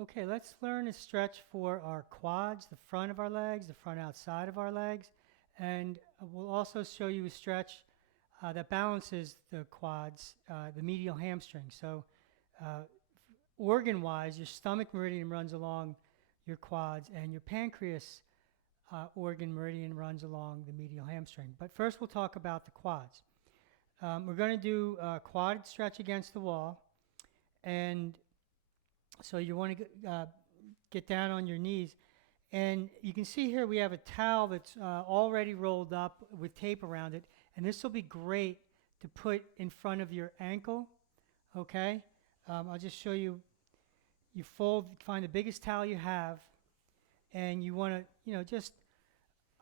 Okay, let's learn a stretch for our quads, the front of our legs, the front outside of our legs, and we'll also show you a stretch that balances the quads, the medial hamstring. So uh, organ-wise, your stomach meridian runs along your quads and your pancreas organ meridian runs along the medial hamstring. But first we'll talk about the quads. We're going to do a quad stretch against the wall, and so you want to get down on your knees. And you can see here we have a towel that's already rolled up with tape around it. And this will be great to put in front of your ankle. Okay? I'll just show you. You find the biggest towel you have. And you want to,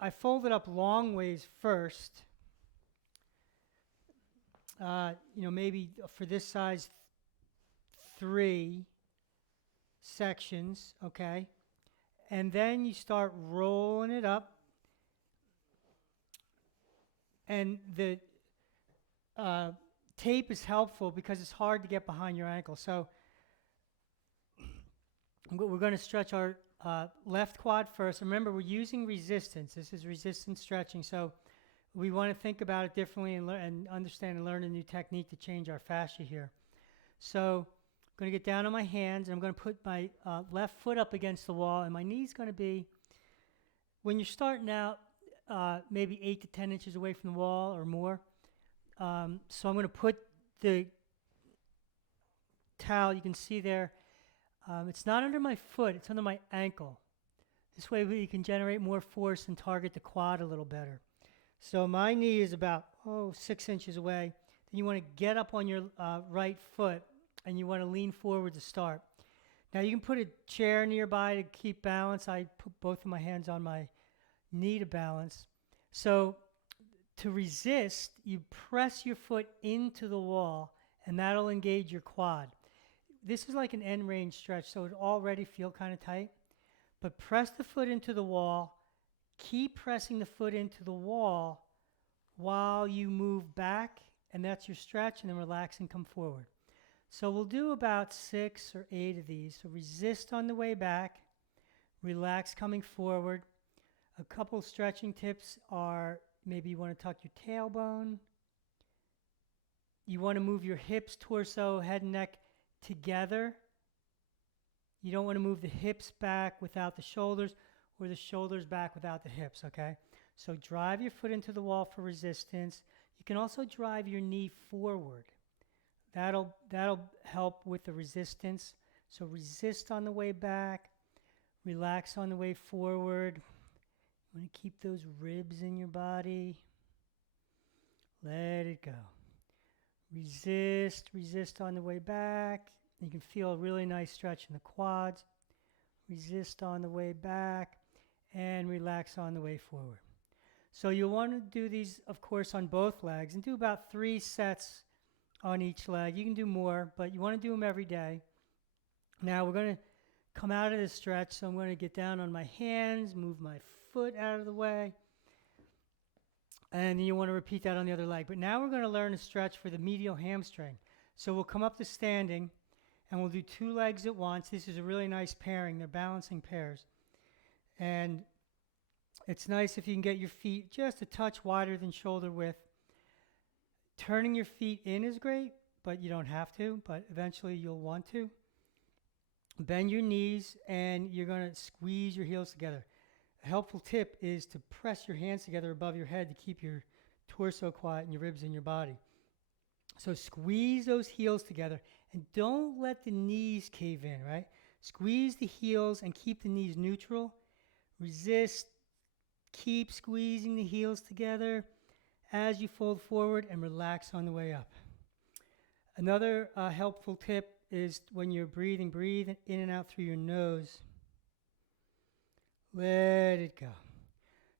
I fold it up long ways first. Maybe for this size, 3 sections, okay? And then you start rolling it up. And the tape is helpful because it's hard to get behind your ankle. So we're going to stretch our left quad first. Remember, we're using resistance. This is resistance stretching. So we want to think about it differently and understand and learn a new technique to change our fascia here. So I'm going to get down on my hands, and I'm going to put my left foot up against the wall, and my knee's going to be, when you're starting out, maybe 8 to 10 inches away from the wall or more. So I'm going to put the towel, you can see there, it's not under my foot, it's under my ankle. This way we can generate more force and target the quad a little better. So my knee is about 6 inches away. Then you want to get up on your right foot, and you want to lean forward to start. Now you can put a chair nearby to keep balance. I put both of my hands on my knee to balance. So to resist, you press your foot into the wall, and that'll engage your quad. This is like an end range stretch, so it already feel kind of tight. But press the foot into the wall. Keep pressing the foot into the wall while you move back, and that's your stretch, and then relax and come forward. So we'll do about 6 or 8 of these. So resist on the way back, relax coming forward. A couple stretching tips are maybe you want to tuck your tailbone. You want to move your hips, torso, head and neck together. You don't want to move the hips back without the shoulders or the shoulders back without the hips, okay? So drive your foot into the wall for resistance. You can also drive your knee forward. That'll help with the resistance. So resist on the way back, relax on the way forward. You want to keep those ribs in your body. Let it go. Resist on the way back. You can feel a really nice stretch in the quads. Resist on the way back and relax on the way forward. So you'll want to do these, of course, on both legs and do about 3 sets on each leg. You can do more, but you want to do them every day. Now we're going to come out of this stretch, so I'm going to get down on my hands, move my foot out of the way, and then you want to repeat that on the other leg. But now we're going to learn a stretch for the medial hamstring. So we'll come up to standing, and we'll do 2 legs at once. This is a really nice pairing. They're balancing pairs. And it's nice if you can get your feet just a touch wider than shoulder width. Turning your feet in is great, but you don't have to, but eventually you'll want to. Bend your knees, and you're going to squeeze your heels together. A helpful tip is to press your hands together above your head to keep your torso quiet and your ribs in your body. So squeeze those heels together, and don't let the knees cave in, right? Squeeze the heels and keep the knees neutral. Resist. Keep squeezing the heels together as you fold forward and relax on the way up. Another helpful tip is when you're breathing, breathe in and out through your nose. Let it go.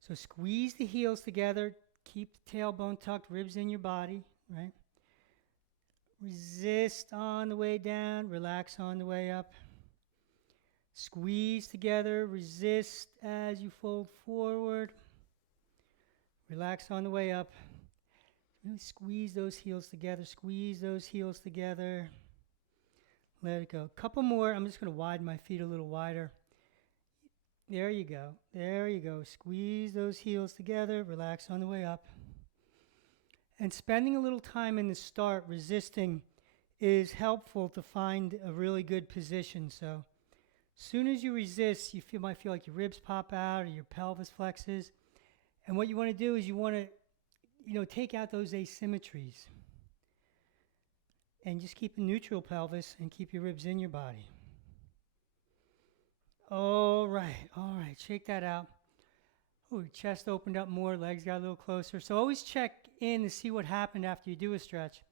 So squeeze the heels together. Keep the tailbone tucked, ribs in your body, right? Resist on the way down, relax on the way up. Squeeze together, resist as you fold forward. Relax on the way up. Really squeeze those heels together, squeeze those heels together. Let it go. A couple more. I'm just going to widen my feet a little wider. There you go. There you go. Squeeze those heels together. Relax on the way up. And spending a little time in the start resisting is helpful to find a really good position. So as soon as you resist, you might feel like your ribs pop out or your pelvis flexes. And what you want to do is you want to, take out those asymmetries. And just keep a neutral pelvis and keep your ribs in your body. All right, shake that out. Ooh, chest opened up more, legs got a little closer. So always check in to see what happened after you do a stretch.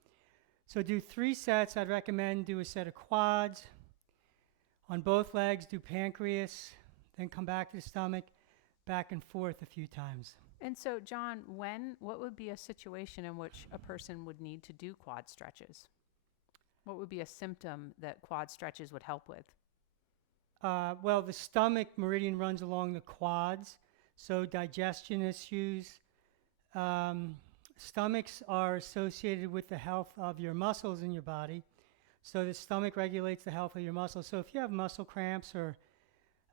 So do 3 sets. I'd recommend do a set of quads. On both legs, do pancreas, then come back to the stomach, back and forth a few times. And so, John, what would be a situation in which a person would need to do quad stretches? What would be a symptom that quad stretches would help with? Well, the stomach meridian runs along the quads, so digestion issues. Stomachs are associated with the health of your muscles in your body. So the stomach regulates the health of your muscles. So if you have muscle cramps or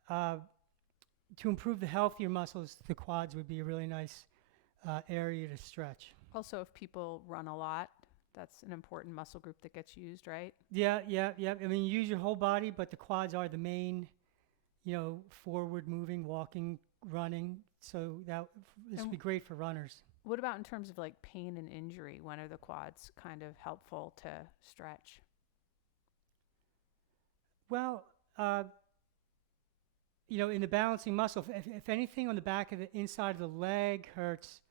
to improve the health of your muscles, the quads would be a really nice area to stretch. Also, if people run a lot, that's an important muscle group that gets used, right? Yeah. I mean, you use your whole body, but the quads are the main, forward moving, walking, running. So this would be great for runners. What about in terms of like pain and injury? When are the quads kind of helpful to stretch? Well, in the balancing muscle, if anything on the back of the inside of the leg hurts,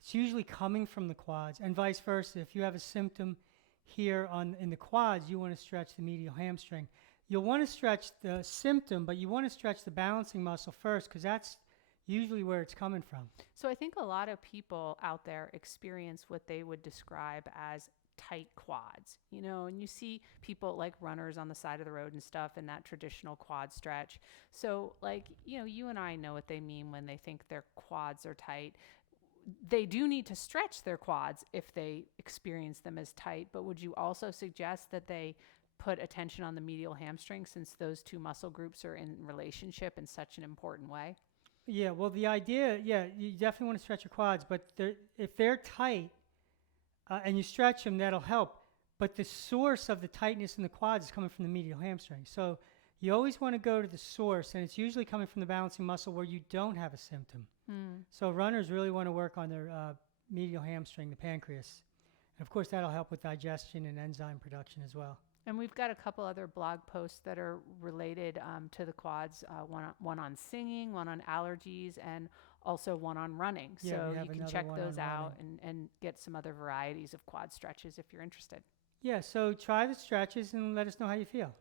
it's usually coming from the quads, and vice versa. If you have a symptom here in the quads, you want to stretch the medial hamstring. You'll want to stretch the symptom, but you want to stretch the balancing muscle first because that's usually where it's coming from. So I think a lot of people out there experience what they would describe as tight quads, and you see people like runners on the side of the road and stuff in that traditional quad stretch. So you and I know what they mean when they think their quads are tight. They do need to stretch their quads if they experience them as tight, but would you also suggest that they put attention on the medial hamstring since those two muscle groups are in relationship in such an important way? Yeah, well, the idea, you definitely want to stretch your quads, but if they're tight and you stretch them, that'll help. But the source of the tightness in the quads is coming from the medial hamstring. So you always want to go to the source, and it's usually coming from the balancing muscle where you don't have a symptom. So runners really want to work on their medial hamstring, the pancreas. And of course, that'll help with digestion and enzyme production as well. And we've got a couple other blog posts that are related to the quads, one on singing, one on allergies, and also one on running. So you can check those out and get some other varieties of quad stretches if you're interested. Yeah, so try the stretches and let us know how you feel.